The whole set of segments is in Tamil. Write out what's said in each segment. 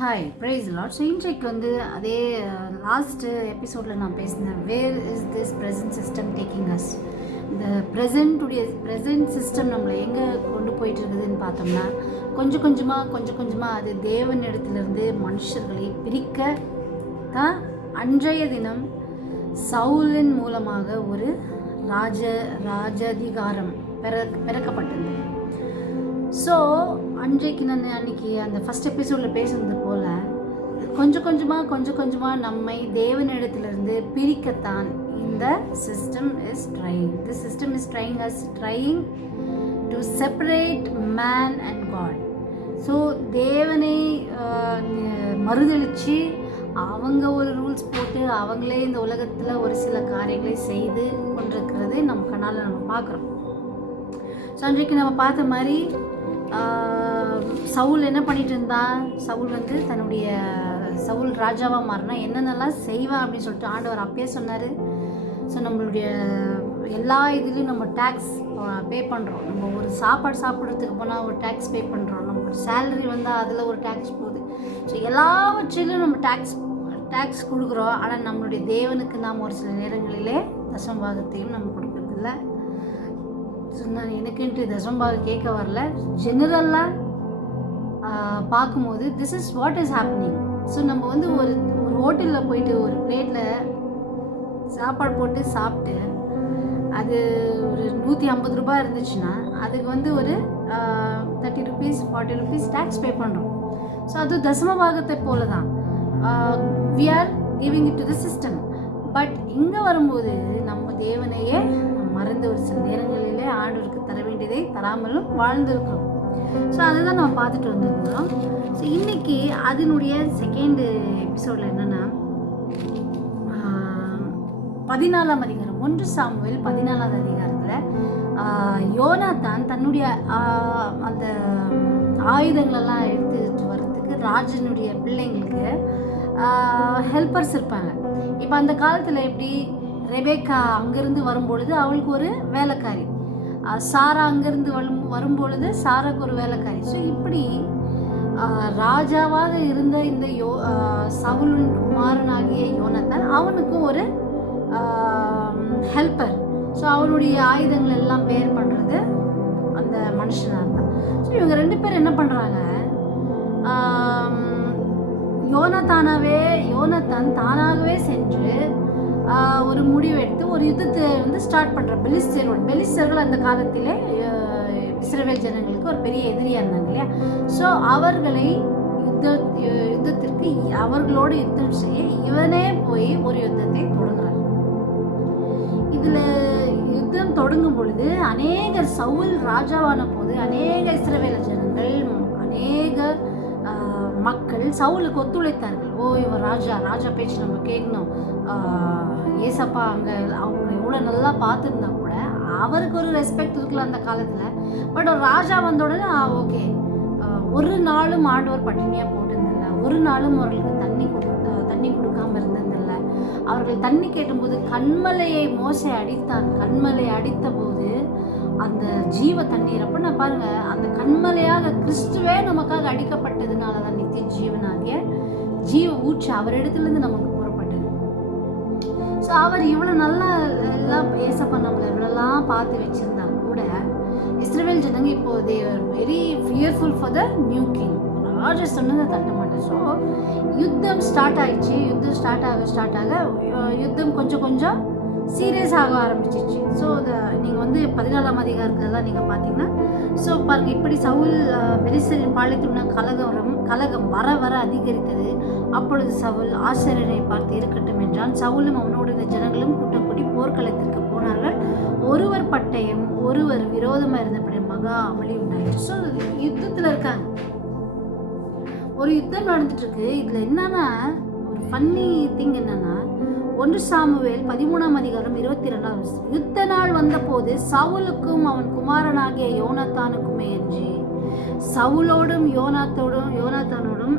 Hi price lot. ஸோ இன்றைக்கு வந்து அதே லாஸ்ட்டு எபிசோடில் நான் பேசினேன், where is this present system taking us. இந்த ப்ரெசன்ட் சிஸ்டம் நம்மளை எங்கே கொண்டு போயிட்டு இருக்குதுன்னு பார்த்தோம்னா, கொஞ்சம் கொஞ்சமாக அது தேவன் இடத்துலேருந்து மனுஷர்களை பிரிக்க தான் அன்றைய தினம் சவுலின் மூலமாக ஒரு ராஜதிகாரம் பிறக்கப்பட்டது. ஸோ அன்றைக்கு அன்றைக்கி அந்த ஃபஸ்ட் எபிசோடில் பேசுனது போல் கொஞ்சம் கொஞ்சமாக நம்மை தேவனிடத்திலிருந்து பிரிக்கத்தான் இந்த system is trying to separate man and God. So தேவனை மறுதளித்து அவங்க ஒரு ரூல்ஸ் போட்டு அவங்களே இந்த உலகத்தில் ஒரு சில காரியங்களை செய்து கொண்டிருக்கிறது நம்ம கண்ணால் நம்ம பார்க்குறோம். ஸோ அன்றைக்கு நம்ம பார்த்த மாதிரி சவுல் என்ன பண்ணிட்டு இருந்தான், சவுல் ராஜாவாக மாறினா என்னென்னலாம் செய்வான் அப்படின்னு சொல்லிட்டு ஆண்டவர் அப்பயே சொன்னார். ஸோ நம்மளுடைய எல்லா இதுலேயும் நம்ம டேக்ஸ் பே பண்ணுறோம். நம்ம ஒரு சாப்பாடு சாப்பிட்றதுக்கு போனால் ஒரு டேக்ஸ் பே பண்ணுறோம். நம்ம ஒரு சேலரி வந்தால் அதில் ஒரு டேக்ஸ் போகுது. ஸோ எல்லாவற்றிலும் நம்ம டேக்ஸ் கொடுக்குறோம். ஆனால் நம்மளுடைய தேவனுக்கு நாம் ஒரு சில நேரங்களிலே தசமபாகத்தையும் நம்ம கொடுக்குறதில்ல. ஸோ நான் எனக்குன்ட்டு தசமபாகம் கேட்க வரல, ஜெனரலாக பார்க்கும்போது this is what is happening. So நம்ம வந்து ஒரு ஹோட்டலில் போயிட்டு ஒரு பிளேட்டில் சாப்பாடு போட்டு சாப்பிட்டு அது ஒரு 150 ரூபாய் இருந்துச்சுன்னா அதுக்கு வந்து ஒரு 30 rupees 40 rupees டேக்ஸ் பே பண்ணுறோம். ஸோ அது தசமபாகத்தை போல தான் we are giving it to the system. But இங்கே வரும்போது நம்ம தேவனையே மறந்து ஒரு சில நேரங்களிலே ஆண்டவருக்கு தர வேண்டியதை தராமலும் வாழ்ந்துருக்கிறோம். ஸோ அதை தான் நம்ம பார்த்துட்டு வந்துருக்கிறோம். ஸோ இன்றைக்கி அதனுடைய செகண்ட் எபிசோடில் என்னென்னா 14ஆம் அதிகாரம் 1 சாமுவேல் 14ஆவது அதிகாரத்தில் யோனாத்தான் தன்னுடைய அந்த ஆயுதங்களெல்லாம் எடுத்துட்டு வர்றதுக்கு ராஜனுடைய பிள்ளைங்களுக்கு ஹெல்ப்பர்ஸ் இருப்பாங்க. இப்போ அந்த காலத்தில் எப்படி ரெபேக்கா அங்கேருந்து வரும்பொழுது அவளுக்கு ஒரு வேலைக்காரி, சாரா அங்கேருந்து வரும்பொழுது சாராக்கு ஒரு வேலைக்காரி. ஸோ இப்படி ராஜாவாக இருந்த இந்த சவுலின் குமாரனாகிய யோனாத்தான் அவனுக்கும் ஒரு ஹெல்ப்பர். ஸோ அவனுடைய ஆயுதங்கள் எல்லாம் பேர் பண்ணுறது அந்த மனுஷனாக இருந்தான். ஸோ இவங்க 2 பேர் என்ன பண்ணுறாங்க, யோனாத்தான் தானாகவே சென்று ஒரு முடிவு எடுத்து ஒரு யுத்தத்தை வந்து ஸ்டார்ட் பண்ணுற. பெலிஸ்தர்கள் அந்த காலத்திலே இஸ்ரவேல் ஜனங்களுக்கு ஒரு பெரிய எதிரியாக இருந்தாங்க இல்லையா. ஸோ அவர்களை யுத்தத்திற்கு அவர்களோடு யுத்தம் செய்ய இவனே போய் ஒரு யுத்தத்தை தொடங்குறார். இதில் யுத்தம் தொடங்கும் பொழுது சவுல் ராஜாவான போது அநேக இஸ்ரவேல ஜனங்கள் அநேக மக்கள் சவுலுக்கு ஒத்துழைத்தார்கள். இவன் ராஜா பேச்சு நம்ம கேட்கணும், ஏசப்பா அங்கே அவங்க எவ்வளோ நல்லா பார்த்துருந்தா கூட அவருக்கு ஒரு ரெஸ்பெக்ட் இருக்கலாம் அந்த காலத்தில். பட் ஒரு ராஜா வந்த உடனே ஓகே, ஒரு நாளும் ஆண்டவர் பட்டினியாக போட்டிருந்தில்ல, ஒரு நாளும் அவர்களுக்கு தண்ணி கொடுக்காமல் இருந்ததில்ல. அவர்கள் தண்ணி கேட்டும்போது கண்மலையை மோசே அடித்தான். கண்மலை அடித்த போது அந்த ஜீவ தண்ணீர் அப்போ நான் பாருங்கள், அந்த கண்மலையாக கிறிஸ்துவே நமக்காக அடிக்கப்பட்டதுனால தான் நித்திய ஜீவனாகிய ஜீவ ஊற்று அவரிடத்துலேருந்து நமக்கு புறப்பட்டது. ஸோ அவர் இவ்வளோ நல்லா எல்லாம் ஏசப்பா நம்மளை இவ்வளோலாம் பார்த்து வச்சுருந்தா கூட இஸ்ரவேல் ஜனங்க இப்போ they are very fearful for the new king. ராஜா சொன்னதை தட்ட மாட்டேன். ஸோ யுத்தம் ஸ்டார்ட் ஆகிடுச்சு. ஸ்டார்ட் ஆக யுத்தம் கொஞ்சம் சீரியஸ் ஆக ஆரம்பிச்சிச்சு. ஸோ நீங்கள் வந்து 14ஆம் அதிகாரத்துலாம் நீங்கள் பார்த்தீங்கன்னா, ஸோ பாருங்கள், இப்படி சவுல் பெலிஸ்தரின் பாளையத்துள்ள கலகம் வர அதிகரித்தது. அப்பொழுது சவுல் ஆசிரியரை பார்த்து இருக்கட்டும் என்றான். சவுலும் அவனோடு இந்த ஜனங்களும் கூட்டம் கூடி போர்க்களத்திற்கு போனார்கள். ஒருவர் பட்டயம் ஒருவர் விரோதமாக இருந்தபடி மகா அமளி உண்டாயிடுச்சு. ஸோ யுத்தத்தில் இருக்காங்க, ஒரு யுத்தம் நடந்துட்டு இருக்கு. இதில் என்னன்னா ஒரு ஃபன்னி திங் என்னன்னா, 1 சாமுவேல் 13ஆம் அதிகாரம் 22ஆம் யுத்த நாள் வந்தபோது சவுலுக்கும் அவன் குமாரனாகிய யோனாத்தானுக்குமே என்று சவுலோடும் யோனாத்தானோடும்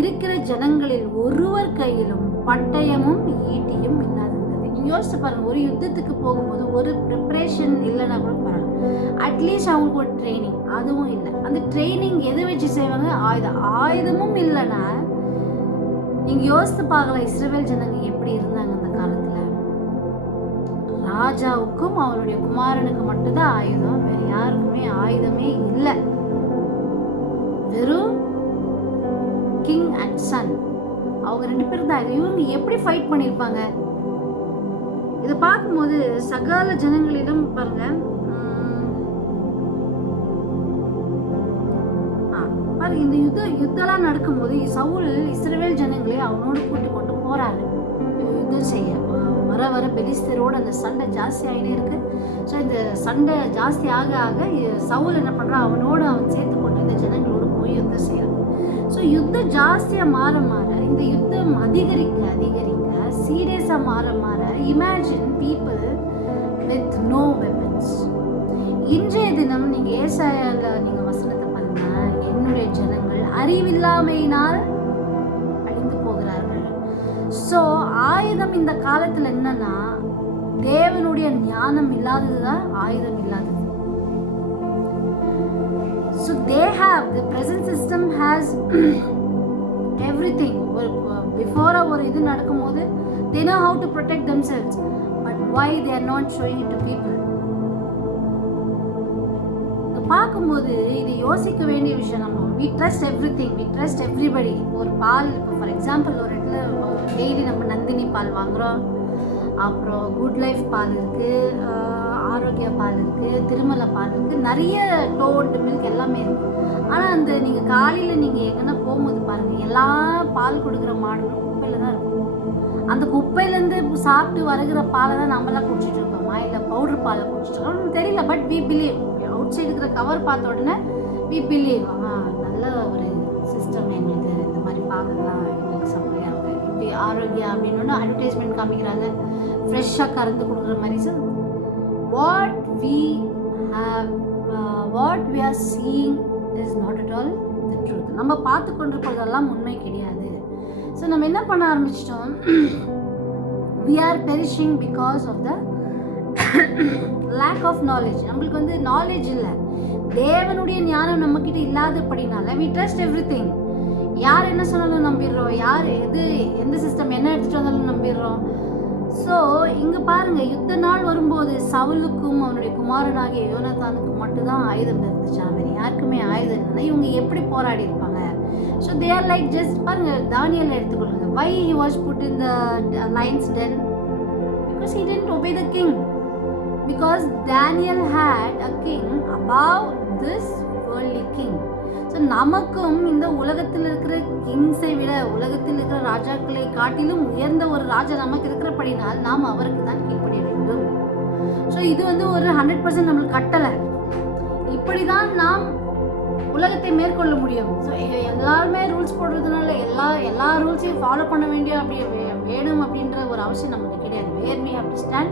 இருக்கிற ஜனங்களில் ஒருவர் கையிலும் பட்டயமும் ஈட்டியும் இல்லாதிருந்தது. நீங்கள் யோசிச்சு பாருங்கள், ஒரு யுத்தத்துக்கு போகும்போது ஒரு ப்ரிப்ரேஷன் இல்லைன்னா கூட பரவாயில்ல, அட்லீஸ்ட் அவங்களுக்கு ஒரு ட்ரைனிங், அதுவும் இல்லை. அந்த ட்ரைனிங் எதை வச்சு செய்வாங்க? ஆயுதமும் இல்லைன்னா நீங்கள் யோசித்து பார்க்கலாம் இஸ்ரவேல் ஜனங்க எப்படி இருந்தாங்க அந்த காலத்தில். ராஜாவுக்கும் அவருடைய குமாரனுக்கு மட்டும்தான் ஆயுதம், வேற யாருக்குமே ஆயுதமே இல்லை. வெறும் கிங் அண்ட் சன், அவங்க 2 பேரும் தான். இவங்க எப்படி ஃபைட் பண்ணியிருப்பாங்க? இதை பார்க்கும்போது சகல ஜனங்களிடம் பாருங்க, பாருங்க இந்த யுத்தம்லாம் நடக்கும்போது சவுல் இஸ்ரவேல் ஜனங்களே அவனோடு கூட்டி கொண்டு போறாரு யுத்தம் செய்ய. வர வர பெலிஸ்தரோடு அந்த சண்டை ஜாஸ்தி ஆகிட்டே இருக்கு. ஸோ இந்த சண்டை ஜாஸ்தி ஆக ஆக சவுல் என்ன பண்ணுறான், அவனோடு அவன் சேர்த்து கொண்டு இந்த ஜனங்களோடு போய் யுத்தம் செய்யறான். ஸோ யுத்தம் ஜாஸ்தியாக மாற மாற, இந்த யுத்தம் அதிகரிக்க அதிகரிக்க, சீரியஸாக மாற மாற, imagine people with no weapons. இன்றைய தினம் நீங்கள் ஏசாயாவில் நீங்கள் வசனத்தை பாருங்க, என்னுடைய ஜனங்கள் அறிவில்லாமையினால் அழிந்து போகிறார்கள். ஸோ ஆயுதம் இந்த காலத்தில் என்னன்னா, தேவனுடைய ஞானம் இல்லாததுதான் ஆயுதம் இல்லாதது. So they have, the present system has everything. Before ஒரு இது நடக்கும்போது they know how to protect themselves, but why they are not showing it to people? பார்க்கும்போது இது யோசிக்க வேண்டிய விஷயம். நம்ம we trust everything, we trust everybody. ஒரு பால், இப்போ ஃபார் எக்ஸாம்பிள் ஒரு இடத்துல டெய்லி நம்ம நந்தினி பால் வாங்குகிறோம், அப்புறம் குட் லைஃப் பால் இருக்குது, ஆரோக்கிய பால் இருக்குது, திருமலை பால் இருக்குது, நிறைய டோல்டு மில்க் எல்லாமே இருக்குது. ஆனால் அந்த நீங்கள் காலையில் நீங்கள் எங்கன்னா போகும்போது பாருங்கள், எல்லா பால் கொடுக்குற மாடுகளும் குப்பையில் தான் இருக்கும். அந்த குப்பையிலேருந்து சாப்பிட்டு வருகிற பாலை தான் நம்மளாம் குடிச்சிட்டு இருக்கோமா, இல்லை பவுடர் பாலை குடிச்சிட்டு இருக்கோம் தெரியல. But we believe, outside இருக்கிற கவர் பார்த்த உடனே வி பிலீவ், நல்ல ஒரு சிஸ்டம் எங்களுக்கு, இந்த மாதிரி பாலெல்லாம் எங்களுக்கு சப்ளை ஆகுது, இப்படி ஆரோக்கியம் அப்படின்னு அட்வர்டைஸ்மெண்ட் காமிக்கிறாங்க, ஃப்ரெஷ்ஷாக கறந்து கொடுக்குற மாதிரி. So what we have, what we are seeing is not at all the truth. நம்ம பார்த்து கொண்டிருப்பதெல்லாம் உண்மை கிடையாது. ஸோ நம்ம என்ன பண்ண ஆரம்பிச்சிட்டோம், we are perishing because of the lack of knowledge. நம்மளுக்கு வந்து நாலேஜ் இல்லை, தேவனுடைய ஞானம் நம்மக்கிட்ட இல்லாதபடினால வி ட்ரஸ்ட் எவ்ரி திங். யார் என்ன சொன்னாலும் நம்பிடுறோம், யார் எந்த சிஸ்டம் என்ன எடுத்துகிட்டு வந்தாலும் நம்பிடுறோம். ஸோ இங்கே பாருங்கள், யுத்த நாள் வரும்போது சவுலுக்கும் அவனுடைய குமாரனாகிய யோனத்தானுக்கும் மட்டும்தான் ஆயுதம் இருந்துச்சா, வேறு யாருக்குமே ஆயுதம் இல்லைன்னா இவங்க எப்படி போராடி இருப்பாங்க? So they are like just பாருங்கள், தானியல் எடுத்துக்கொள்ளுங்க. Why he was put in the lions den? Because he didn't obey the king. Because Daniel had a king above this worldly king. ஸோ நமக்கும் இந்த உலகத்தில் இருக்கிற கிங்ஸை விட, உலகத்தில் இருக்கிற ராஜாக்களை காட்டிலும் உயர்ந்த ஒரு ராஜா நமக்கு இருக்கிறபடினால் நாம் அவருக்கு தான் கீழ்ப்படிய வேண்டும். ஸோ இது வந்து ஒரு 100% நம்மளுக்கு கட்டளை. இப்படி தான் நாம் உலகத்தை மேற்கொள்ள முடியும். ஸோ எல்லாருமே ரூல்ஸ் போடுறதுனால எல்லா ரூல்ஸையும் ஃபாலோ பண்ண வேண்டிய அப்படி வேணும் அப்படின்ற ஒரு அவசியம் நமக்கு கிடையாது. வேர் we have to stand,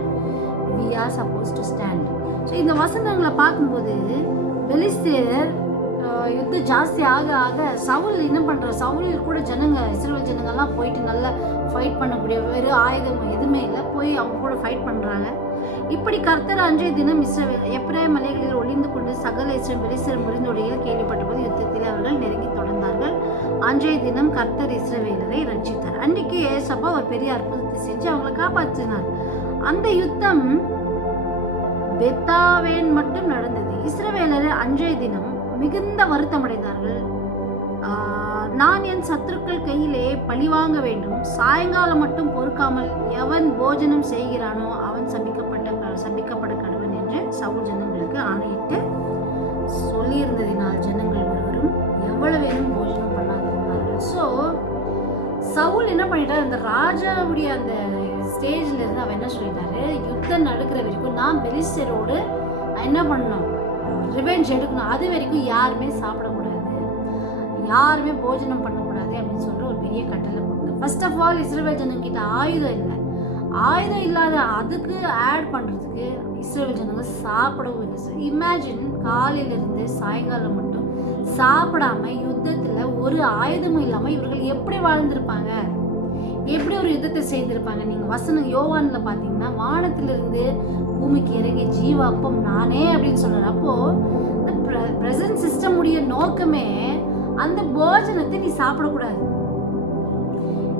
we are supposed to stand. So இந்த வசனங்களை பார்க்கும்போது பெலிஸ்தேர் யுத்தம் ஜாஸ்தி ஆக ஆக சவுல் என்ன பண்ணுறார், சவுல் கூட இஸ்ரவேல் ஜனங்கள்லாம் போயிட்டு நல்லா ஃபைட் பண்ணக்கூடிய, வெறும் ஆயுதம் எதுவுமே இல்லை, போய் அவங்க கூட ஃபைட் பண்ணுறாங்க. இப்படி கர்த்தர் அன்றைய தினம் எப்ராயிம் மலைகளில் ஒளிந்து கொண்டு சகல பெலிஸ்தர் முறிந்தொடையில் கேள்விப்பட்டபோது யுத்தத்தில் அவர்கள் நெருங்கி தொடர்ந்தார்கள். அன்றைய தினம் கர்த்தர் இஸ்ரவேலரை ரட்சித்தார். அன்றைக்கு ஏசப்பா ஒரு பெரிய அற்புதத்தை செஞ்சு அவங்களை காப்பாற்றினார். அந்த யுத்தம் பெத்தாவேன் மட்டும் நடந்தது. இஸ்ரவேலர் அன்றைய தினம் மிகுந்த வருத்தம் அடைந்தார்கள். நான் என் சத்துருக்கள் கையிலே பழிவாங்க வேண்டும், சாயங்காலம் மட்டும் பொறுக்காமல் எவன் போஜனம் செய்கிறானோ அவன் சபிக்கப்பட கடவன் என்று சவுல் ஜனங்களுக்கு ஆணையிட்டு சொல்லியிருந்ததினால் ஜனங்கள் ஒருவரும் எவ்வளவேனும் போஜனம் பண்ணாதிருந்தார்கள். ஸோ சவுல் என்ன பண்ணிட்டார், அந்த ராஜாவுடைய அந்த ஸ்டேஜ்ல இருந்து அவன் என்ன சொல்லிட்டாரு, யுத்தம் நடக்கிற வரைக்கும் நான் பெலிஸ்தரோடு என்ன பண்ணணும், ரிவெஞ்ச் எடுக்கணும், அது வரைக்கும் யாருமே சாப்பிடக்கூடாது, யாருமே போஜனம் பண்ணக்கூடாது அப்படின்னு சொல்லிட்டு ஒரு பெரிய கட்டளை போட்டார். ஃபர்ஸ்ட் ஆஃப் ஆல் இஸ்ரவேல் ஜனங்கிட்ட ஆயுதம் இல்லை, ஆயுதம் இல்லாத அதுக்கு ஆட் பண்ணுறதுக்கு இஸ்ரவேல் ஜனங்க சாப்பிடவும் இல்லை. ஸோ இமேஜின், காலையிலிருந்து சாயங்காலம் மட்டும் சாப்பிடாம யுத்தத்தில் ஒரு ஆயுதமும் இல்லாமல் இவர்கள் எப்படி வாழ்ந்திருப்பாங்க? எப்படி ஒரு யுத்தத்தை செய்திருப்பாங்க. நீங்கள் வசனம் யோவானில் பார்த்தீங்கன்னா வானத்திலிருந்து பூமிக்கு இறங்கிய ஜீவ அப்பம் நானே அப்படின்னு சொல்கிறார். அப்போது இந்த ப்ரெசன்ட் சிஸ்டம் உடைய நோக்கமே அந்த போஜனத்தை நீ சாப்பிடக்கூடாது.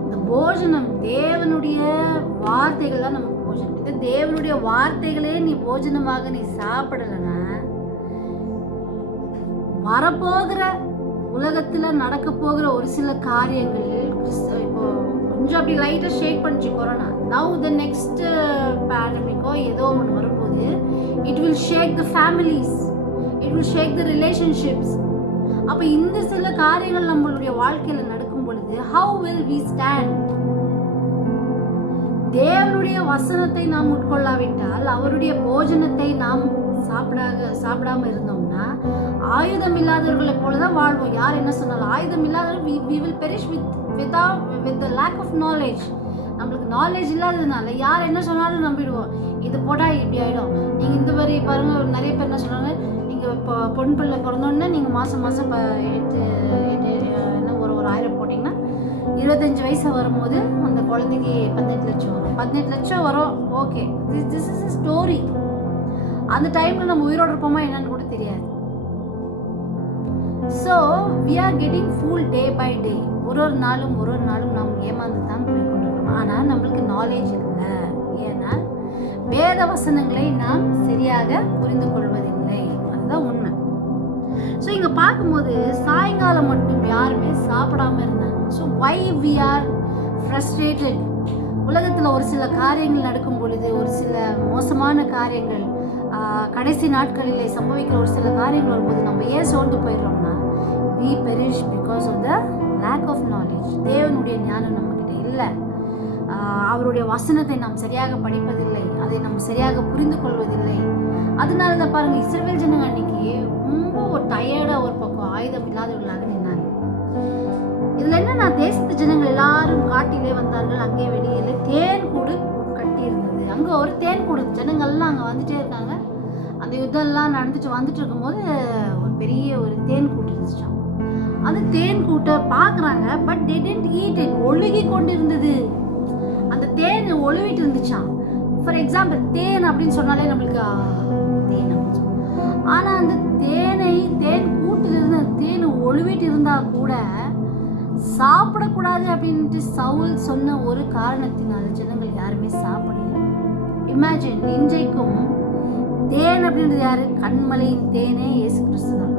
இந்த போஜனம் தேவனுடைய வார்த்தைகள் தான் நமக்கு போஜனம். இந்த தேவனுடைய வார்த்தைகளே நீ போஜனமாக நீ சாப்பிடலைன்னா வரப்போகிற உலகத்தில் நடக்க போகிற ஒரு சில காரியங்கள் இப்போ கொஞ்சம் அப்படி லைட்டாக ஷேக் பண்ணிச்சு கொரோனா. நவ் த நெக்ஸ்ட் பேண்டமிக்கோ ஏதோ ஒன்று வரும்போது it will shake the families, it will shake the relationships. அப்போ இந்த சில காரியங்கள் நம்மளுடைய வாழ்க்கையில் நடக்கும் பொழுது ஹவு வில் வி ஸ்டாண்ட்? தேவனுடைய வசனத்தை நாம் உட்கொள்ளாவிட்டால், அவருடைய போஜனத்தை நாம் சாப்பிடாம இருந்தோம்னா ஆயுதம் இல்லாதவர்களை போலதான் வாழ்வோம். யார் என்ன சொன்னாலும் ஆயுதம் இல்லாதவர்கள் we will perish with the lack of knowledge. நம்மளுக்கு நாலேஜ் இல்லாததுனால யார் என்ன சொன்னாலும் நம்பிடுவோம். இது போட்டா இப்படி ஆகிடும். நீங்கள் இந்த மாதிரி பாருங்க, நிறைய பேர் என்ன சொல்கிறாங்க, நீங்கள் இப்போ பொன் பிள்ளை பிறந்தோடனே நீங்கள் மாதம் என்ன ஒரு 1000 போட்டிங்கன்னா 25 வயசு வரும்போது அந்த குழந்தைக்கு 18 லட்சம் வரும். 18 லட்சம் வரும். Okay, this is a story. அந்த டைமில் நம்ம உயிரோடு இருப்போமா என்னன்னு கூட தெரியாது. So we are getting fooled day by day. ஒரு நாளும் நாம் ஏமாந்து தான் போய் கொண்டிருக்கிறோம். ஆனால் நம்மளுக்கு நாலேஜ் இல்லை. ஏன்னா வேத வசனங்களை நாம் சரியாக புரிந்து கொள்வதில்லை. அதுதான் உண்மை. ஸோ இங்கே பார்க்கும்போது சாயங்காலம் மட்டும் யாருமே சாப்பிடாம இருந்தாங்க. So why we are frustrated? உலகத்தில் ஒரு சில காரியங்கள் நடக்கும் பொழுது, ஒரு சில மோசமான காரியங்கள் கடைசி நாட்களிலே சம்பவிக்கிற ஒரு சில காரியங்கள் வரும்போது நம்ம ஏன் சோர்ந்து போயிடுறோம்னா we perish because of the lack of knowledge. தேவனுடைய ஞானம் நம்மக்கிட்ட இல்லை. அவருடைய வசனத்தை நாம் சரியாக படிப்பதில்லை, அதை நாம் சரியாக புரிந்து கொள்வதில்லை. அதனால தான் பாருங்கள், இஸ்ரவேல் ஜனங்க அன்னைக்கு ரொம்ப ஒரு டயர்டாக ஒரு பக்கம் ஆயுதம் இல்லாதவர்களாக நின்னாங்க. இதில் என்னன்னா, தேசத்து ஜனங்கள் எல்லாரும் காட்டிலே வந்தார்கள். அங்கே வெளியில தேன் கூடு கட்டி இருந்தது. அங்கே ஒரு தேன் கூடு, ஜனங்கள்லாம் அங்கே வந்துட்டே இருக்காங்க. அந்த யுத்தம்லாம் வந்துட்டு இருக்கும்போது ஒரு பெரிய ஒரு தேன் கூட்டு இருந்துச்சான். அந்த தேன் கூட்டை பார்க்குறாங்க. But they didn't eat it. ஒழுகி கொண்டு இருந்தது. அந்த தேன் ஒழுவிட்டு இருந்துச்சான். ஃபார் எக்ஸாம்பிள் தேன் அப்படின்னு சொன்னாலே நம்மளுக்கு தேன் அப்படின்னு சொல்லணும். ஆனால் அந்த தேன் கூட்டிலிருந்து தேன் ஒழுவிட்டு இருந்தால் கூட சாப்பிடக்கூடாது அப்படின்ட்டு சவுல் சொன்ன ஒரு காரணத்தினால ஜனங்கள் யாருமே சாப்பிடல. இமேஜின், இன்றைக்கும் தேன் அப்படின்றது யாரு? கண்மலையின் தேனே இயேசு கிறிஸ்து தான்.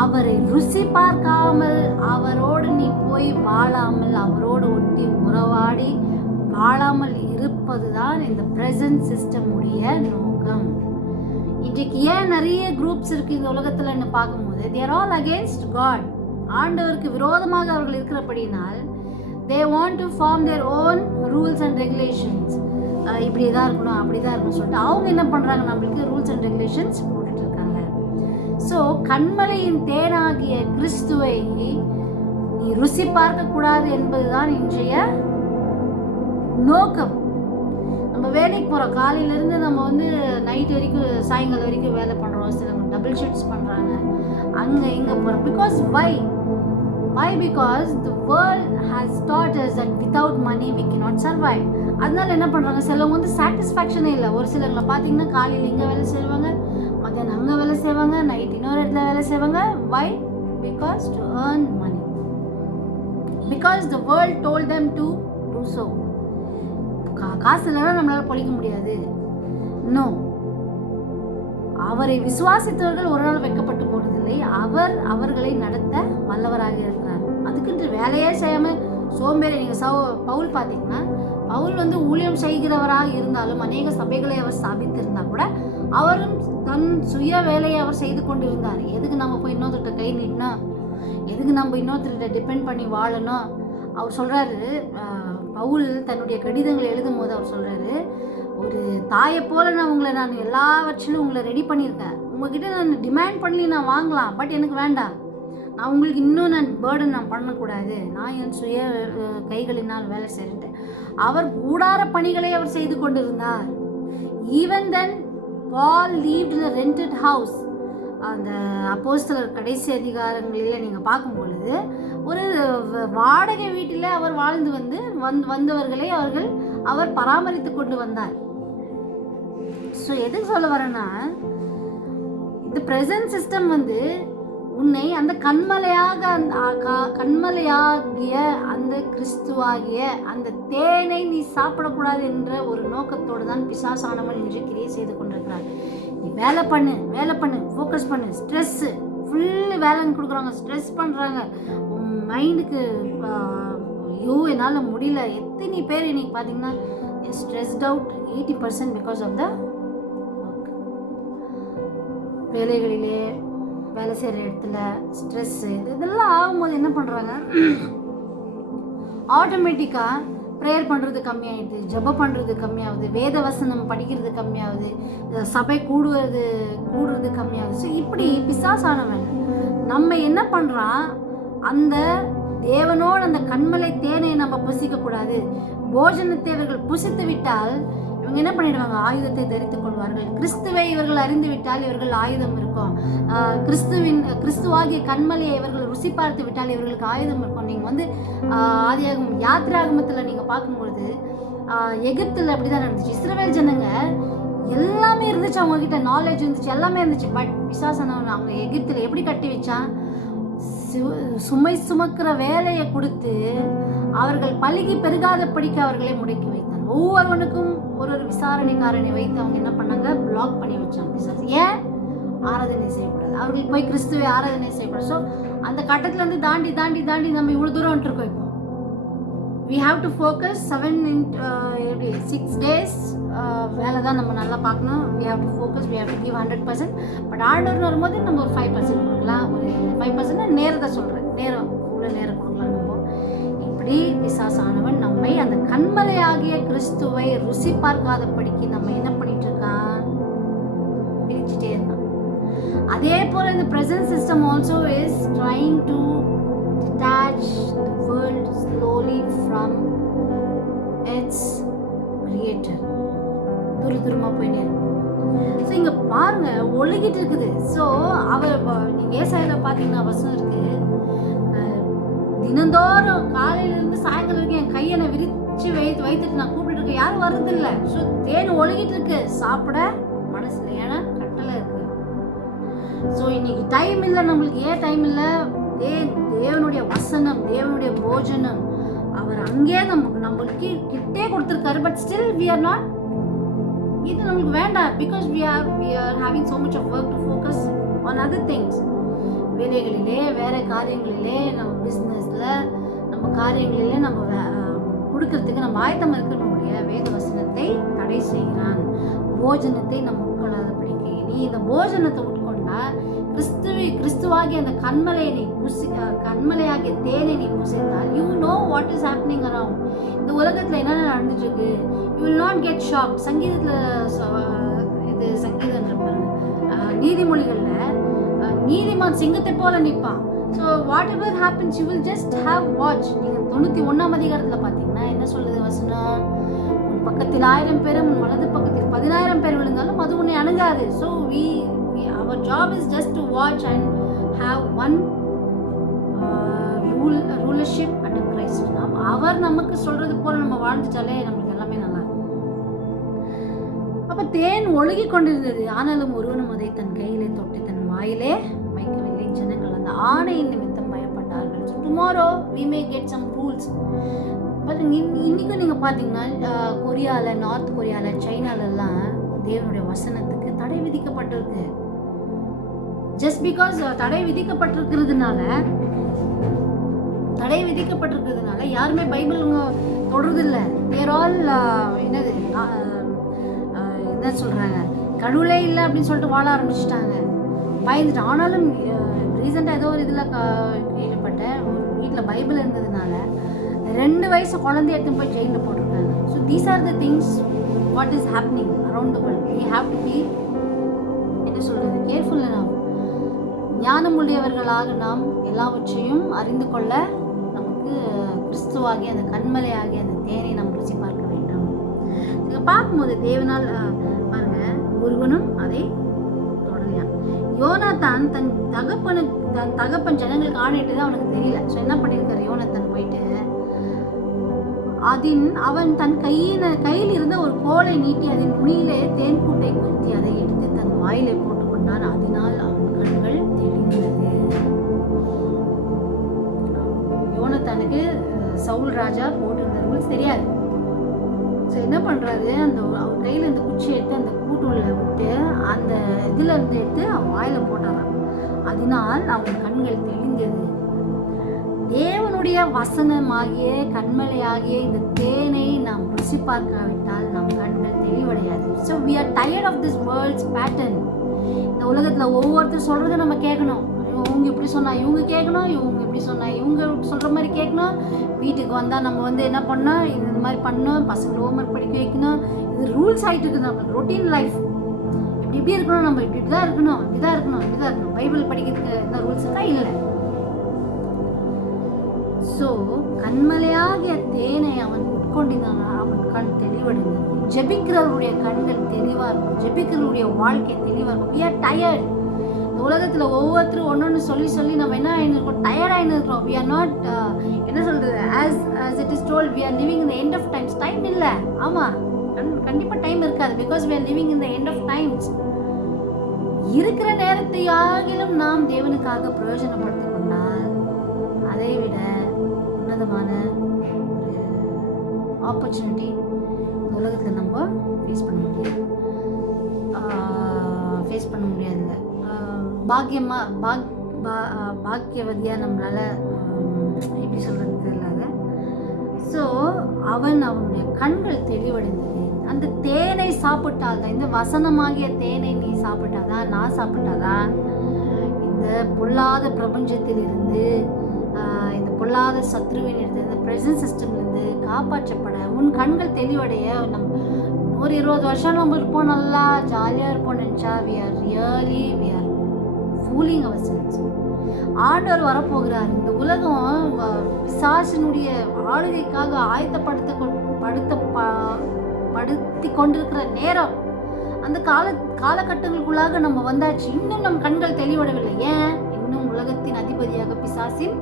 அவரை ருசி பார்க்காமல், அவரோடு நீ போய் வாழாமல், அவரோடு ஒட்டி உறவாடி வாழாமல் இருப்பது தான் இந்த ப்ரெசன்ட் சிஸ்டம் உடைய நோக்கம். இன்றைக்கு ஏன் நிறைய குரூப்ஸ் இருக்குது இந்த உலகத்தில் பார்க்கும்போது, they are all against God. ஆண்டவருக்கு விரோதமாக அவர்கள் இருக்கிறபடினால் they want to form their own rules and regulations. இப்படி தான் இருக்கணும், அப்படி தான் இருக்கணும் சொல்லிட்டு அவங்க என்ன பண்ணுறாங்க, நம்மளுக்கு ரூல்ஸ் அண்ட் ரெகுலேஷன்ஸ் போட்டுட்டு இருக்காங்க. ஸோ கண்மலையின் தேனாகிய கிறிஸ்துவை நீ ருசி பார்க்கக்கூடாது என்பதுதான் இன்றைய நோக்கம். நம்ம வேலைக்கு போகிறோம், காலையிலேருந்து நம்ம நைட் வரைக்கும் சாயங்காலம் வரைக்கும் வேலை பண்ணுறோம். சிலவங்க டபுள் ஷிஃப்ட்ஸ் பண்ணுறாங்க, அங்கே இங்கே போகிறோம். Because why? Because the world has taught us that without money we cannot survive. அதனால என்ன பண்ணுறாங்க, சிலவங்க சாட்டிஸ்ஃபேக்ஷனே இல்லை. ஒரு சிலவங்களை பார்த்தீங்கன்னா காலையில் இங்கே வேலை செய்வாங்க, மத்தியானம் அங்கே வேலை செய்வாங்க, நைட் இன்னொரு இடத்துல வேலை செய்வாங்க. why? Because to earn money. Because the world told them to do so. காசு இல்லைன்னா நம்மளால் பொழிக்க முடியாது. நோ, அவரை விசுவாசித்தவர்கள் ஒரு நாள் வைக்கப்பட்டு போனதில்லை. அவர்களை நடத்த வல்லவராக இருக்கிறார். அதுக்குன்று வேலையே செய்யாமல் சோம்பேறி. நீங்கள் பவுல் பார்த்தீங்கன்னா, பவுல் ஊழியம் செய்கிறவராக இருந்தாலும் அநேக சபைகளை அவர் ஸ்தாபித்திருந்தால் கூட அவரும் தன் சுய வேலையை அவர் செய்து கொண்டு இருந்தார். எதுக்கு நம்ம போய் இன்னொருத்த கை நீட்டணும், எதுக்கு நம்ம இன்னொருத்தர்கிட்ட டிபெண்ட் பண்ணி வாழணும்? அவர் சொல்கிறாரு, பவுல் தன்னுடைய கடிதங்களை எழுதும் போது அவர் சொல்கிறாரு, ஒரு தாயை போல நான் எல்லாவற்றிலும் உங்களை ரெடி பண்ணியிருக்கேன். உங்ககிட்ட நான் டிமாண்ட் பண்ணி நான் வாங்கலாம், பட் எனக்கு வேண்டாம். நான் உங்களுக்கு இன்னும் பேர்டன் பண்ணக்கூடாது. நான் என் சுய கைகளினால் வேலை செய்கிறேன்ட்டு அவர் கூடார பணிகளை அவர் செய்து கொண்டிருந்தார். ஈவன் தென் பால் லீவ்ட் த ரெண்டட் ஹவுஸ். அந்த அப்போஸ்தலர் கடைசி அதிகாரங்களில் நீங்கள் பார்க்கும் பொழுது சொல்லுது, ஒரு வாடகை வீட்டில் அவர் வாழ்ந்து வந்தவர்களை அவர் பராமரித்து கொண்டு வந்தார். ஸோ எதுக்கு சொல்ல வரேன்னா, இந்த ப்ரெசன்ட் சிஸ்டம் உன்னை அந்த கண்மலையாகிய அந்த கிறிஸ்துவாகிய அந்த தேனை நீ சாப்பிடக்கூடாது என்ற ஒரு நோக்கத்தோடு தான் பிசாசானவன் இன்று கிரியை செய்து கொண்டிருக்கிறார். நீ வேலை பண்ணு, ஃபோக்கஸ் பண்ணு. ஸ்ட்ரெஸ்ஸு ஃபுல்லு வேலைன்னு கொடுக்குறாங்க, ஸ்ட்ரெஸ் பண்ணுறாங்க. உன் மைண்டுக்கு ஐயோ என்னால் முடியல. எத்தனை பேர் இன்னைக்கு பார்த்தீங்கன்னா stressed out 80% because of the work. வேலைகளிலே, வேலை செய்கிற இடத்துல ஸ்ட்ரெஸ்ஸு இதெல்லாம் ஆகும்போது என்ன பண்ணுறாங்க, ஆட்டோமேட்டிக்காக ப்ரேயர் பண்ணுறது கம்மியாகிடுது, ஜெபம் பண்ணுறது கம்மியாகுது, வேத வசனம் படிக்கிறது கம்மியாகுது, சபை கூடுறது கம்மியாகுது. ஸோ இப்படி பிசாசானவன் நம்ம என்ன பண்ணுறான், அந்த தேவனோடு அந்த கண்மலை தேனை நம்ம புசிக்கக்கூடாது. போஜனத்தை இவர்கள் புசித்து விட்டால் இவங்க என்ன பண்ணிடுவாங்க, ஆயுதத்தை தரித்து கொள்வார்கள். கிறிஸ்துவை இவர்கள் அறிந்து விட்டால் இவர்கள் ஆயுதம் இருக்கும். கிறிஸ்துவாகிய கண்மலையை இவர்கள் ருசி பார்த்து விட்டால் இவர்களுக்கு ஆயுதம் இருக்கும். நீங்கள் யாத்திராகமத்தில் நீங்கள் பார்க்கும்பொழுது எகிப்தில் அப்படி தான் நடந்துச்சு. இஸ்ரவேல் ஜனங்க எல்லாமே இருந்துச்சு, அவங்கக்கிட்ட நாலேஜ் இருந்துச்சு, எல்லாமே இருந்துச்சு. பட் பிசாசானவன் அவங்க எகிப்தில் எப்படி கட்டி வச்சான், சுமை சுமக்கிற வேலையை கொடுத்து அவர்கள் பழுகி பெருகாதபடிக்கு அவர்களை முடக்கி வைத்தான். ஒவ்வொருவனுக்கும் ஒரு விசாரணைக்காரனை வைத்து அவங்க என்ன பண்ணாங்க, பிளாக் பண்ணி வச்சாங்க பிசாசு. ஏன் ஆராதனை செய்யக்கூடாது, அவர்கள் போய் கிறிஸ்துவை ஆராதனை செய்யக்கூடாது. ஸோ அந்த கட்டத்துலேருந்து தாண்டி தாண்டி தாண்டி நம்ம இவ்வளோ தூரம் வந்துருக்கோம். இப்போ we have to focus 6 days வேலை தான் நம்ம நல்லா பார்க்கணும். we have to focus, we have to give 100%. But ஆண்டவர்னு வரும்போது நம்ம ஒரு 5% கொடுக்கலாம். ஒரு 5% நேரத்தை சொல்கிறேன், நேரம் இவ்வளோ நேரம் கொடுக்கலாம். நம்ம இப்படி பிசாசானவன் நம்மை அந்த கண்மலையாகிய கிறிஸ்துவை ருசி பார்க்காதபடிக்கு நம்ம என்ன பண்ணிட்டு இருக்கான், பிரிச்சுட்டே இருக்கான். அதே போல் இந்த present system also is trying to detach the world slowly from its creator. தூரமாக போயினே இருக்கும். ஸோ இங்கே பாருங்க, ஒழுகிட்டு இருக்குது. ஸோ நீங்கள் ஏசாயில பார்த்தீங்கன்னா வசனம் இருக்கு, தினந்தோறும் காலையிலேருந்து சாயங்காலம் வரைக்கும் என் கையை நான் விரிச்சு வைத்துட்டு நான் கூப்பிட்டு இருக்கேன், யாரும் வர்றதில்லை. ஸோ தேன் ஒழுகிட்டு இருக்கு, சாப்பிட மனசில், ஏன்னா கட்டளை இருக்கு. ஸோ இன்னைக்கு டைம் இல்லை நம்மளுக்கு. ஏன் டைம் இல்லை, தேவனுடைய வசனம், தேவனுடைய போஜனம் அவர் அங்கே நம்மளுக்கு கிட்டே கொடுத்துருக்காரு. But still we are not, இது நம்மளுக்கு வேண்டாம். Because we are having so much of work to focus on other things. வேலைகளிலே, வேற காரியங்களிலே, நம்ம பிஸ்னஸில், நம்ம காரியங்களிலே நம்ம கொடுக்கறதுக்கு நம்ம ஆயத்தம் இருக்க நம்முடைய வேத வசனத்தை தடை செய்கிறான். போஜனத்தை நம்ம உட்கொள்ளாதபடிக்கு. நீ இந்த போஜனத்தை உட்கொண்டா கிறிஸ்துவாகிய அந்த கண்மலையாகிய தேனை நீ புசித்தால் you know what is happening around. இந்த உலகத்தில் என்னென்ன நடந்துட்டு இருக்கு, you will not get shock. சங்கீதம் நீதிமொழிகளில் நீதிமான் சிங்கத்தை போல நிற்பான். So whatever happens you will just have watch. நீங்கள் 91ஆம் அதிகாரத்தில் பார்த்தீங்கன்னா என்ன சொல்லுது வசனம், உன் பக்கத்தில் 1000 பேரும் உன் வலது பக்கத்தில் 10,000 பேர் விழுந்தாலும் அது உன்னை அணுகாது. So our job is just to watch and have one rulership under Christ. அவர் நமக்கு சொல்றது போல நம்ம வாழ்ந்துட்டாலே நம்மளுக்கு எல்லாமே நல்லா இருக்கும். அப்ப தேன் ஒழுகி கொண்டிருந்தது, ஆனாலும் ஒருவனும் அதை தன் கையிலே தொட்டு தன் வாயிலே வைக்கவில்லை. ஜனங்கள் அந்த ஆணையின் நிமித்தம் பயப்பட்டார்கள். So tomorrow we may get some rules. But இன்னைக்கும் நீங்க பாத்தீங்கன்னா கொரியால, நார்த் கொரியால, சைனாலெல்லாம் தேவனுடைய வசனத்துக்கு தடை விதிக்கப்பட்டிருக்கு. ஜஸ்ட் பிகாஸ் தடை விதிக்கப்பட்டிருக்கிறதுனால யாருமே பைபிள் தொடுறதில்லை. தேர் ஆல் என்ன சொல்கிறாங்க, கடவுளே இல்லை அப்படின்னு சொல்லிட்டு வாழ ஆரம்பிச்சிட்டாங்க, பயந்துட்டு. ஆனாலும் ரீசெண்டாக ஏதோ ஒரு இதில் கேள்விப்பட்டேன், வீட்டில் பைபிள் இருந்ததுனால 2 வயசு குழந்தைய எடுத்து போய் ஜெயிலில் போட்டிருக்காங்க. So these are the things what is happening around the world. We have to be, என்ன சொல்கிறது, கேர்ஃபுல். ஞானமுடையவர்களாக நாம் எல்லாவற்றையும் அறிந்து கொள்ள நமக்கு கிறிஸ்துவாகிய அந்த கண்மலையாகிய அந்த தேனை நாம் ருசி பார்க்க வேண்டும். இதை பார்க்கும்போது தேவனால் பாருங்க, ஒருவனும் அதை தொடலையா. யோனாத்தான் தன் தகப்பன் ஜனங்களுக்கு ஆணையிட்டது அவனுக்கு தெரியல. ஸோ என்ன பண்ணியிருக்காரு யோனாத்தான் போயிட்டு அவன் தன் கையில் இருந்த ஒரு கோலை நீட்டி அதன் நுனியிலே தேன் கூட்டை குத்தி அதை எடுத்து தன் வாயிலே போட்டுக்கொண்டான். அதனால் அவன் கண்கள் தெளிந்தது. யோனாத்தானுக்கு சவுல் ராஜா போட்டிருந்த ரூல்ஸ் தெரியாது. ஸோ என்ன பண்ணுறாரு, அவர் கையில் இந்த குச்சி எடுத்து அந்த கூட்டுள்ள விட்டு அந்த இதில் இருந்து எடுத்து அவன் வாயில் போட்டாரான். அதனால் அவன் கண்கள் தெளிந்தது. தேவனுடைய வசனமாகிய கண்மலையாகிய இந்த தேனை நாம் ருசி பார்க்காவிட்டால் நம் கண்கள் தெளிவடையாது. So we are tired of this world's pattern. இந்த உலகத்தில் ஒவ்வொருத்தர் சொல்கிறத நம்ம கேட்கணும். இவங்க இப்படி சொன்னால் இவங்க கேட்கணும், இவங்க இப்படி சொன்னால் இவங்க சொல்கிற மாதிரி கேட்கணும். வீட்டுக்கு வந்தால் நம்ம என்ன பண்ணோம், இந்த மாதிரி பண்ணணும், பசங்களை ஹோம்ஒர்க் படிக்க வைக்கணும். இது ரூல்ஸ் ஆகிட்டு இருக்குது நம்மளுக்கு. ரொட்டீன் லைஃப் இப்படி இருக்கணும், நம்ம இப்படி தான் இருக்கணும், இப்படிதான் இருக்கணும். பைபிள் படிக்கிறதுக்கு எந்த ரூல்ஸ் தான் இல்லை. ஸோ கண்மலையாகிய தேனை அவன் உட்கொண்டிருந்தான். அவன் கண் தெளிவடைந்தது. ஜெபிக்கிறவருடைய கண்கள் தெளிவாக இருக்கும். ஜெபிக்கிறவருடைய வாழ்க்கை தெளிவாக இருக்கும். we are tired. இந்த உலகத்தில் ஒவ்வொருத்தரும் ஒன்று சொல்லி நம்ம என்ன ஆகிருக்கோம், டயர்டாகின்னு இருக்கிறோம். we are not என்ன சொல்கிறது, as it is told, we are living in the end of times. Time இல்லை. ஆமாம், கண்டிப்பாக டைம் இருக்காது. Because we are living in the end of times. இருக்கிற நேரத்தை ஆகிலும் நாம் தேவனுக்காக பிரயோஜனப்படுத்திக் கொண்டால் அதை விட உன்னதமான ஒரு ஆப்பர்ச்சுனிட்டி இந்த உலகத்தில் நம்ம ஃபேஸ் பண்ண முடியாதுல்ல. பாக்கியவதியாக நம்மளால் எப்படி சொல்கிறது தெரியல. ஸோ அவனுடைய கண்கள் தெளிவடைந்தது. அந்த தேனை சாப்பிட்டால் தான், இந்த வசனமாகிய தேனை நீ சாப்பிட்டாதான், நான் சாப்பிட்டாதான் இந்த பொல்லாத பிரபஞ்சத்திலிருந்து, இந்த பொல்லாத சத்ருவினிருந்து, இந்த ப்ரெசன்ட் சிஸ்டம்லேருந்து காப்பாற்றப்பட உன் கண்கள் தெளிவடைய. ஒரு 20 வருஷம் நம்ம இருப்போம், நல்லா ஜாலியாக இருப்போம் நினச்சா we are fooling ourselves. ஆண்டவர் வரப்போகிறார். இந்த உலகம் பிசாசினுடைய ஆளுகைக்காக ஆயத்தப்படுத்தி கொண்டிருக்கிற நேரம். அந்த காலகட்டங்களுக்குள்ளாக நம்ம வந்தாச்சு. இன்னும் நம் கண்கள் தெளிவடவில்லை. ஏன்? இன்னும் உலகத்தின் அதிபதியாக பிசாசின்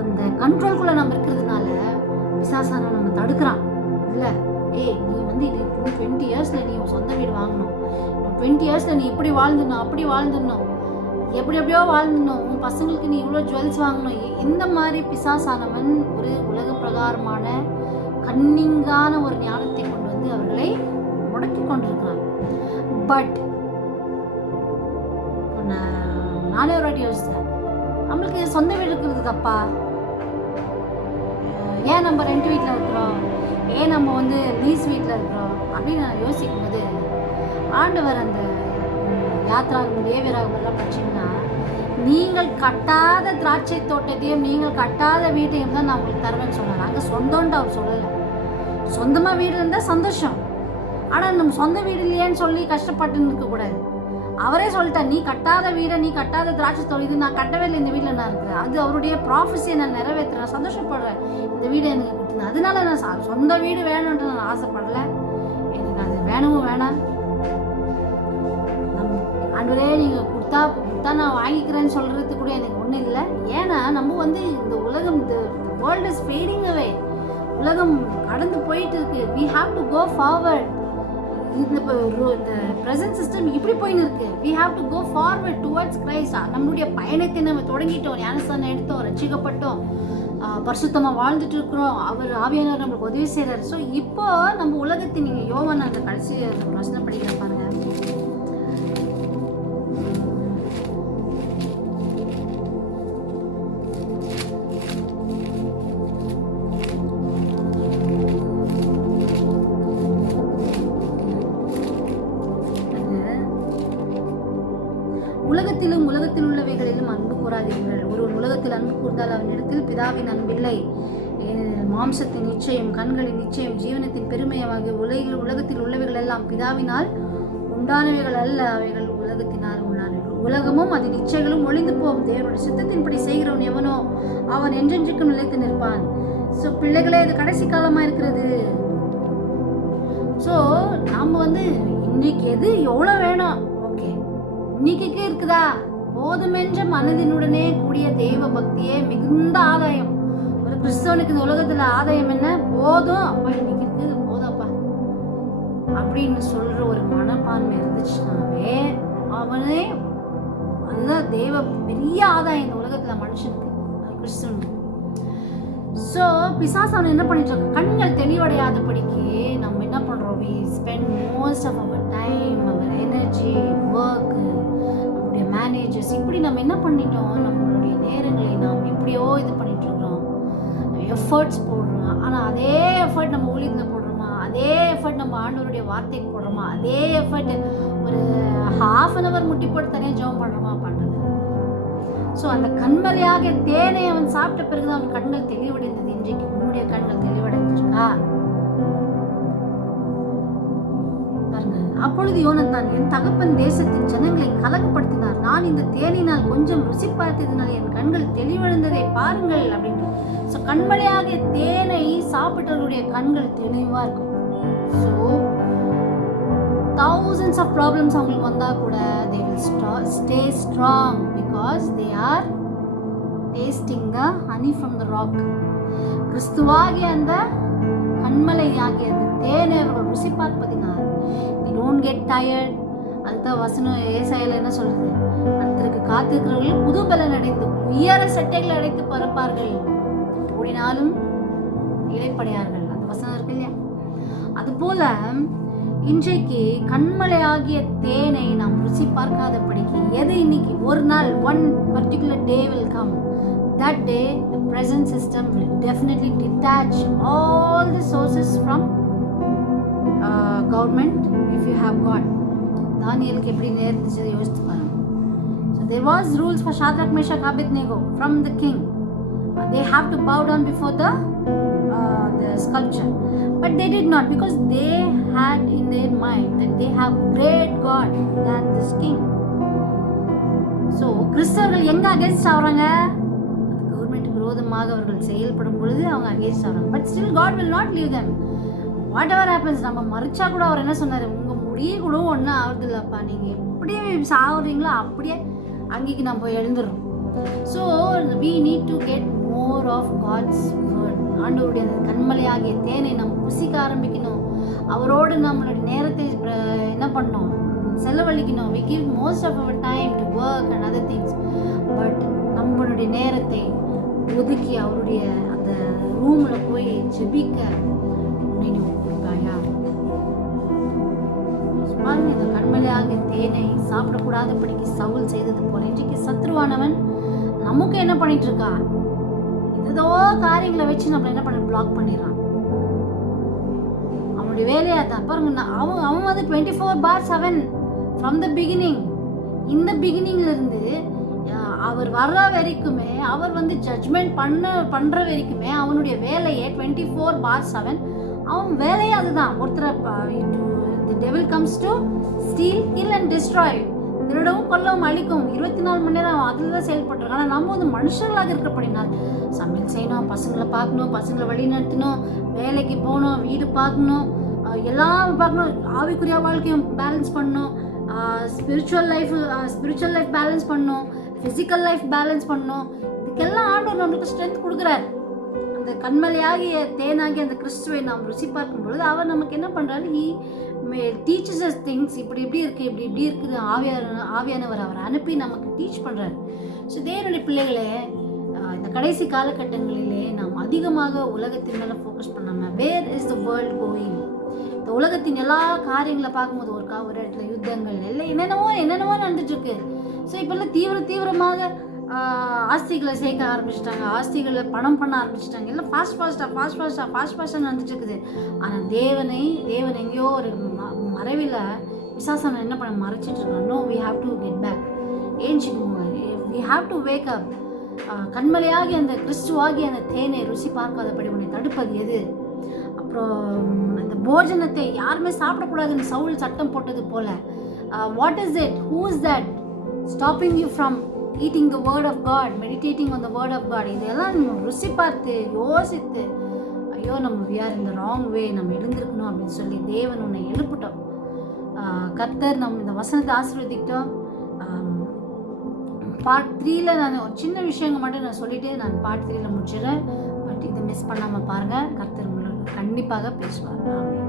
அந்த கண்ட்ரோல்குள்ளே நம்ம இருக்கிறதுனால பிசாசான நம்ம தடுக்கிறான். இல்லை, நீ இது 20 இயர்ஸில் நீ சொந்த வீடு வாங்கணும், 20 இயர்ஸில் நீ இப்படி வாழ்ந்துடணும், அப்படி வாழ்ந்துடணும், எப்படியோ வாழ்ந்துடணும், உன் பசங்களுக்கு நீ இவ்வளோ ஜுவல்ஸ் வாங்கணும். இந்த மாதிரி பிசாசானவன் ஒரு உலக பிரகாரமான கன்னிங்கான ஒரு ஞானத்தை கொண்டு வந்து அவர்களை முடக்கி கொண்டிருக்கிறான். பட் நானே ஒரு வாட்டி யோசித்தேன், நம்மளுக்கு சொந்த வீடு இருக்கிறது தப்பா? ஏன் நம்ம ரெண்ட் வீட்டில் இருக்கிறோம், ஏன் நம்ம லீஸ் வீட்டில் இருக்கிறோம் அப்படின்னு நான் யோசிக்கும் போது, ஆண்டவர் அந்த யாத்ராகும் லேவியராகலாம் படிச்சிங்கன்னா, நீங்கள் கட்டாத திராட்சை தோட்டத்தையும் நீங்கள் கட்டாத வீட்டையும் தான் நான் உங்களுக்கு தருவேன்னு சொன்னார். அங்கே சொந்தம்ன்ட்டு அவர் சொல்லலை. சொந்தமாக வீடு இருந்தால் சந்தோஷம், ஆனால் நம்ம சொந்த வீடு இல்லையேன்னு சொல்லி கஷ்டப்பட்டு இருக்கக்கூடாது. அவரே சொல்லிட்டார், நீ கட்டாத வீடை, நீ கட்டாத திராட்சை தோட்டம், இது நான் கட்டவே இல்லை, இந்த வீட்டில் நான் இருக்கிறேன். அது அவருடைய ப்ராஃபஸியை நான் நிறைவேற்றுறேன், சந்தோஷப்படுறேன். இந்த வீடு எனக்கு கொடுத்துருந்தேன், அதனால நான் சொந்த வீடு வேணும்ன்ட்டு நான் ஆசைப்படலை. எனக்கு அது வேணவும் வேணாம். ஆண்டவரே நீங்கள் கொடுத்தா நான் வாங்கிக்கிறேன்னு சொல்கிறது கூட எனக்கு ஒன்றும் இல்லை. ஏன்னா நம்ம இந்த உலகம், இந்த வேர்ல்ட் இஸ் ஃபேடிங் அவே. உலகம் கடந்து போயிட்டு இருக்கு. we have to go forward. இந்த ப்ரெசன்ட் சிஸ்டம் இப்படி போயின்னு இருக்கு. we have to go forward towards Christ. நம்மளுடைய பயணத்தை நம்ம தொடங்கிட்டோம், ஞானஸ்தானம் எடுத்தோம், ரட்சிக்கப்பட்டோம், பரிசுத்தமாக வாழ்ந்துட்டு இருக்கிறோம். அவர் ஆவியானவர் நம்மளுக்கு உதவி செய்கிறார். ஸோ இப்போ நம்ம உலகத்தை நீங்கள் யோவான் அந்த கடைசி வசனம் படிக்கிற பாருங்க. உலகத்தில் உள்ளவைகளிலும் அன்பு கூறாதீர்கள். ஒருவன் உலகத்தில் அன்பு கூர்ந்தால் அவனிடத்தில் பிதாவின் அன்பில்லை. ஏனெனில் மாம்சத்தின் நிச்சயம், கண்களின் நிச்சயம், ஜீவனத்தின் பெருமையாகிய உலகத்தில் உள்ளவைகள் எல்லாம் பிதாவினால் உண்டானவைகள் அல்ல, அவைகள் உலகத்தினால் உண்டானவைகள். உலகமும் அது நிச்சயங்களும் ஒளிந்து போகும். தேவனுடைய சித்தத்தின்படி செய்கிறவன் எவனோ அவன் என்றென்றைக்கும் நிலைத்து நிற்பான். ஸோ பிள்ளைகளே, இது கடைசி காலமாக இருக்கிறது. ஸோ நாம் இன்னைக்கு எது எவ்வளோ வேணும், ஓகே, இன்னைக்கு இருக்குதா? போதுமென்ற மனதினுடனே கூடிய தெய்வ பக்தியே மிகுந்த ஆதாயம். ஒரு கிறிஸ்தவனுக்கு இந்த உலகத்துல ஆதாயம் என்ன? போதும் அப்பா, இன்னைக்கு இருக்குது போதும்ப்பா அப்படின்னு சொல்ற ஒரு மனப்பான்மை இருந்துச்சுனாவே அவனே, அதுதான் தெய்வ பெரிய ஆதாயம் இந்த உலகத்துல மனுஷனுக்கு, கிறிஸ்தவனுக்கு. ஸோ பிசாசு அவன் என்ன பண்ணிட்டு இருக்கான்? கண்கள் தெளிவடையாதபடிக்கு நம்ம என்ன பண்றோம்? we spend most of our time, our energy, work, நம்மளுடைய மேனேஜர்ஸ், இப்படி நம்ம என்ன பண்ணிட்டோம்? நம்மளுடைய நேரங்களை நாம் எப்படியோ இது பண்ணிட்டு இருக்கிறோம். எஃபர்ட்ஸ் போடுறோம். ஆனால் அதே எஃபர்ட் நம்ம ஊழியத்தில் போடுறோமா? அதே எஃபர்ட் நம்ம ஆண்டவருடைய வார்த்தைக்கு போடுறோமா? அதே எஃபர்ட் ஒரு ½ முட்டி போட்டு தனியாக ஜெபம் பண்ணுறோமா? பண்ணுறது. ஸோ அந்த கண்மலையாக தேனை அவன் சாப்பிட்ட பிறகுதான் அவன் கண்கள் தெளிவடைந்தது. இன்றைக்கு உன்னுடைய கண்கள் தெளிவடைந்திருக்கா? பாருங்க. அப்பொழுது யோனத்தான், என் தகப்பன் தேசத்தின் ஜனங்களை கலகப்படுத்தினார். நான் இந்த தேனினால் கொஞ்சம் ருசி பார்த்ததினால் என் கண்கள் தெளிவடைந்ததை பாருங்கள் அப்படின்னு. ஸோ கண்மலையாக தேனை சாப்பிட்டவருடைய கண்கள் தெளிவா இருக்கும். ஸோ thousands of problems அவங்களுக்கு வந்தா கூட they will stay strong because they are tasting the honey from the rock. கிறிஸ்துவாகிய அந்த கண்மலையாகிய அந்த தேனை அவர்கள் ருசி பார்ப்பதினால் they don't get tired. அதுதான் வசனம் ஏசாயால என்ன சொல்றது? கர்த்தருக்கு காத்திருக்கிறவர்கள் புது பலன் அடைந்து உயர சட்டைகளை அடைத்து பறப்பார்கள், ஓடினாலும் இளைப்படையார்கள். அந்த வசனம் இருக்கு இல்லையா? அதுபோல இன்றைக்கு கண்மலையாகிய தேனை நாம் ருசி பார்க்காதபடிக்கு எது இன்னைக்கு ஒரு நாள், one particular day will come. That day the present system will definitely detach all the sources from government if you have got. தானியேலுக்கு எப்படி நேர்ந்துச்சு யோசித்து பாருங்க. So there was rules for Shadrach, Meshach, Abednego from the king. They have to bow down before the sculpture, but they did not, because they had in their mind that they have great God than this king. So கிறிஸ்தவர்கள் எங்க அகேன்ஸ்ட் ஆகுறாங்க? கவர்மெண்ட்டுக்கு விரோதமாக அவர்கள் செயல்படும் பொழுது அவங்க அகேன்ஸ்ட் ஆகுறாங்க. But still God will not leave them. Whatever happens, நம்ம மறிச்சா கூட அவர் என்ன சொன்னாரு? உங்க முடிய கூட ஒன்றும் ஆகுது இல்லப்பா, நீங்க எப்படியே சாகுறீங்களோ அப்படியே அங்கேக்கு நம்ம எழுந்துடுறோம். So we need to get more of God's word. ஆண்டவருடைய அந்த கண்மலையாகிய தேனை நம்ம புசிக்க ஆரம்பிக்கணும். அவரோடு நம்மளுடைய நேரத்தை என்ன பண்ணணும்? செலவழிக்கணும். we give most of our time to work and other things, but நம்மளுடைய நேரத்தை ஒதுக்கி அவருடைய அந்த ரூம்ல போய் ஜெபிக்க பாருங்க. இந்த கண்மலையாகிய தேனை சாப்பிடக்கூடாதபடிக்கு சவுல் செய்தது போல இன்றைக்கு சத்ருவானவன் நமக்கு என்ன பண்ணிட்டு இருக்கா? ஏதோ காரியங்களை வச்சு நம்மள என்ன பண்ண பிளாக் பண்ணிடுறான். அவனுடைய வேலையா தான் பாருங்க. அவன் வந்து 24/7 ஃப்ரம் த பிகினிங், இந்த பிகினிங்ல இருந்து அவர் வர்ற வரைக்குமே, அவர் வந்து ஜட்ஜ்மெண்ட் பண்ற வரைக்குமே அவனுடைய வேலையே 24/7. அவன் வேலையே அதுதான். ஒருத்தரை the devil comes to steal, kill and destroy. திருடவும் கொல்லவும் அழிக்கும் 24 மணி நேரம் அதில் தான் செயல்பட்டுருக்கோம். ஆனால் நம்ம வந்து மனுஷர்களாக இருக்கிறபடினால் சமையல் செய்யணும், பசங்களை பார்க்கணும், பசங்களை வழி நடத்தணும், வேலைக்கு போகணும், வீடு பார்க்கணும், எல்லாம் பார்க்கணும், ஆவிக்குரிய வாழ்க்கையும் பேலன்ஸ் பண்ணணும், ஸ்பிரிச்சுவல் லைஃப் பேலன்ஸ் பண்ணணும், ஃபிசிக்கல் லைஃப் பேலன்ஸ் பண்ணணும். இதுக்கெல்லாம் ஆண்டவர் நம்மளுக்கு ஸ்ட்ரென்த் கொடுக்குறாரு. அந்த கண்மலையாகிய தேனாகிய அந்த கிறிஸ்துவை நாம் ருசி பார்க்கும் பொழுது அவர் நமக்கு என்ன பண்ணுறாரு? Teachers as things. இப்படி இருக்குது, இப்படி இருக்குது. ஆவியானவர் அவர் அனுப்பி நமக்கு டீச் பண்ணுறாரு. ஸோ தேவனுடைய பிள்ளைகளே, இந்த கடைசி காலகட்டங்களிலே நாம் அதிகமாக உலகத்தின் மேலே ஃபோக்கஸ் பண்ணாமல் where is the world going, இந்த உலகத்தின் எல்லா காரியங்களை பார்க்கும்போது ஒரு இடத்துல யுத்தங்கள் எல்லாம் என்னென்னவோ நடந்துட்டுருக்கு. ஸோ இப்போல்லாம் தீவிரமாக ஆஸ்திகளை சேர்க்க ஆரம்பிச்சிட்டாங்க, ஆஸ்திகளை பணம் பண்ண ஆரம்பிச்சிட்டாங்க. எல்லாம் ஃபாஸ்ட்டாக நடந்துட்டு இருக்குது. ஆனால் தேவன் எங்கேயோ ஒரு மறைவில் விசாசனம் என்ன பண்ண மறைச்சிட்டு இருக்காங்க. No, we have to get back. ஏஞ்சிக்குவோங்க, we have to wake up. கண்மலையாகி அந்த கிறிஸ்துவாகி அந்த தேனை ருசி பார்க்காதபடி உன்னை தடுப்பது எது? அப்புறம் அந்த போஜனத்தை யாருமே சாப்பிடக்கூடாதுன்னு சவுல் சட்டம் போட்டது போல, what is it, who is that stopping you from eating the word of God, meditating on the word of God? இதெல்லாம் நம்ம ருசி பார்த்து யோசித்து, ஐயோ நம்ம we are in the wrong way, நம்ம எழுந்திருக்கணும் அப்படின்னு சொல்லி தேவன் உன்னை எழுப்பிட்டோம். கர்த்தர் நம்ம இந்த வசனத்தை ஆசீர்வதிக்கிட்டோம். பார்ட் 3ல நான் ஒரு சின்ன விஷயங்கள் மட்டும் நான் சொல்லிவிட்டு நான் பார்ட் 3ல முடிச்சிடுறேன். பட் இதை மிஸ் பண்ணாமல் பாருங்கள். கர்த்தர் உங்களுக்கு கண்டிப்பாக பேசுவார். ஆமென்.